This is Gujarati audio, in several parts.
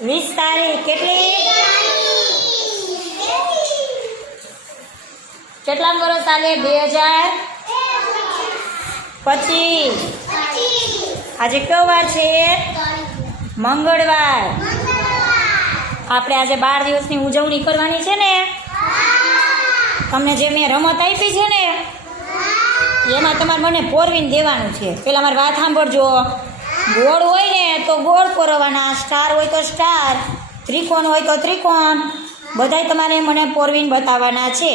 વીસ તારીખ કેટલી? કેટલા વર્ષ ચાલે બે હજાર? પચીસ. આજે કયો વાર છે? મંગળવાર. આપણે આજે બાર દિવસની ઉજવણી કરવાની છે ને? તમને જે મેં રમત આપી છે ને, એમાં તમારે મને પોરવીને દેવાનું છે. પેલા મારી વાત સાંભળજો. ગોળ હોય ને તો ગોળ પોરવાના સ્ટાર હોય તો સ્ટાર ત્રિકોણ હોય તો ત્રિકોણ. બધાય તમારે મને પોરવીને બતાવવાના છે.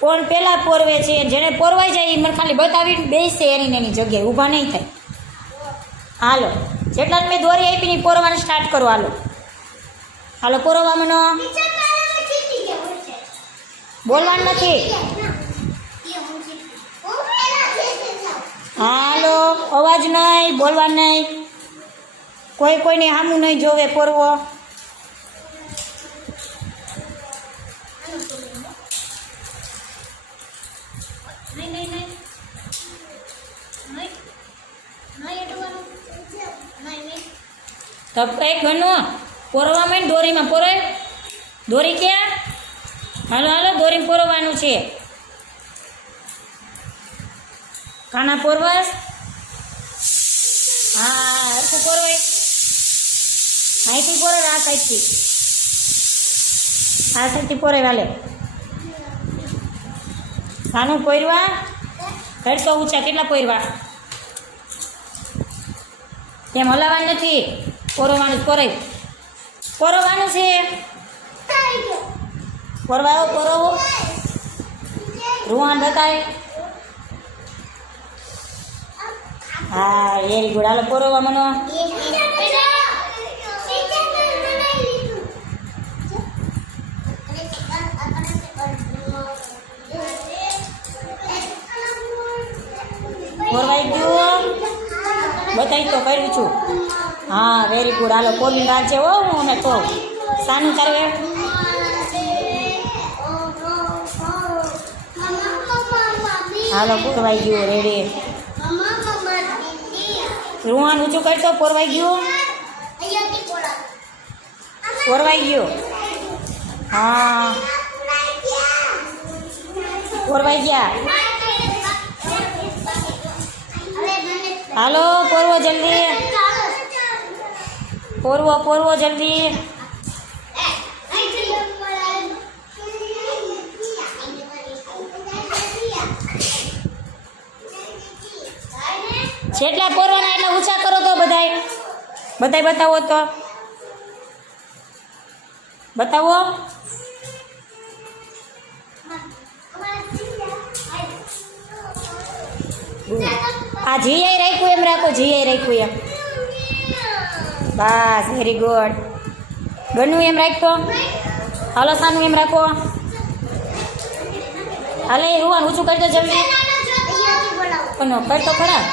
કોણ પહેલાં પોરવે છે જેને પોરવાઈ જાય એ મને ખાલી બતાવીને બેસશે એની એની જગ્યાએ ઊભા નહીં થાય. હાલો જેટલા મેં દોરી આપીને પોરવાનું સ્ટાર્ટ કરો હાલો. હાલો પોરવા મનો. બોલવાનું નથી હાલો અવાજ નહીં બોલવા નહીં. કોઈ કોઈને સામું નહીં જોવે પોરવો. તો એક ગણો પોરવા માંડ દોરીમાં પોરે. દોરી ક્યાં? હાલો હાલો દોરીમાં પોરવાનું છે. કાના પોરવાસ હા હરખું પોરવાય અહીંથી પોરે આ સાઈડથી આ સાઈડથી પોરે વાલે કાનું પોરવા ઘડતો ઊંચા કેટલા પોરવા તેમ હલાવવાનું નથી? પોરવાનું પોરાય પોરવાનું છે. પોરવાઓ પોરવો રૂવાન બતાય. હા વેરી ગુડ હાલો, પોરવા મનો. પોરવાઈ ગયું બતાવી તો કર્યું છું. હા વેરી ગુડ હાલો પોલીને રાખજે હો, હું અમે તો. સાનું કરવે હાલો, પૂરવાઈ ગયું રેડી રૂહાન, ઊંચું કરતો પોરવાઈ ગયું? પોરવાઈ ગયું? હા. પોરવાઈ ગયા? હાલો, પોરવો જલ્દી. પોરવો પોરવો જલ્દી. જેટલા પોરવાના એટલા ઊંચા કરો તો બધાય. બધાય બતાવો તો. બતાવો. આ જીઆઈ રાખ્યું એમ રાખો જીઆઈ રાખ્યું એમ. બસ વેરી ગુડ ગણું એમ રાખતો હાલો સાનું એમ રાખો. હાલે રૂવાનું ઊંચું કરી દો જલ્દી. કનો કરતો ખરા.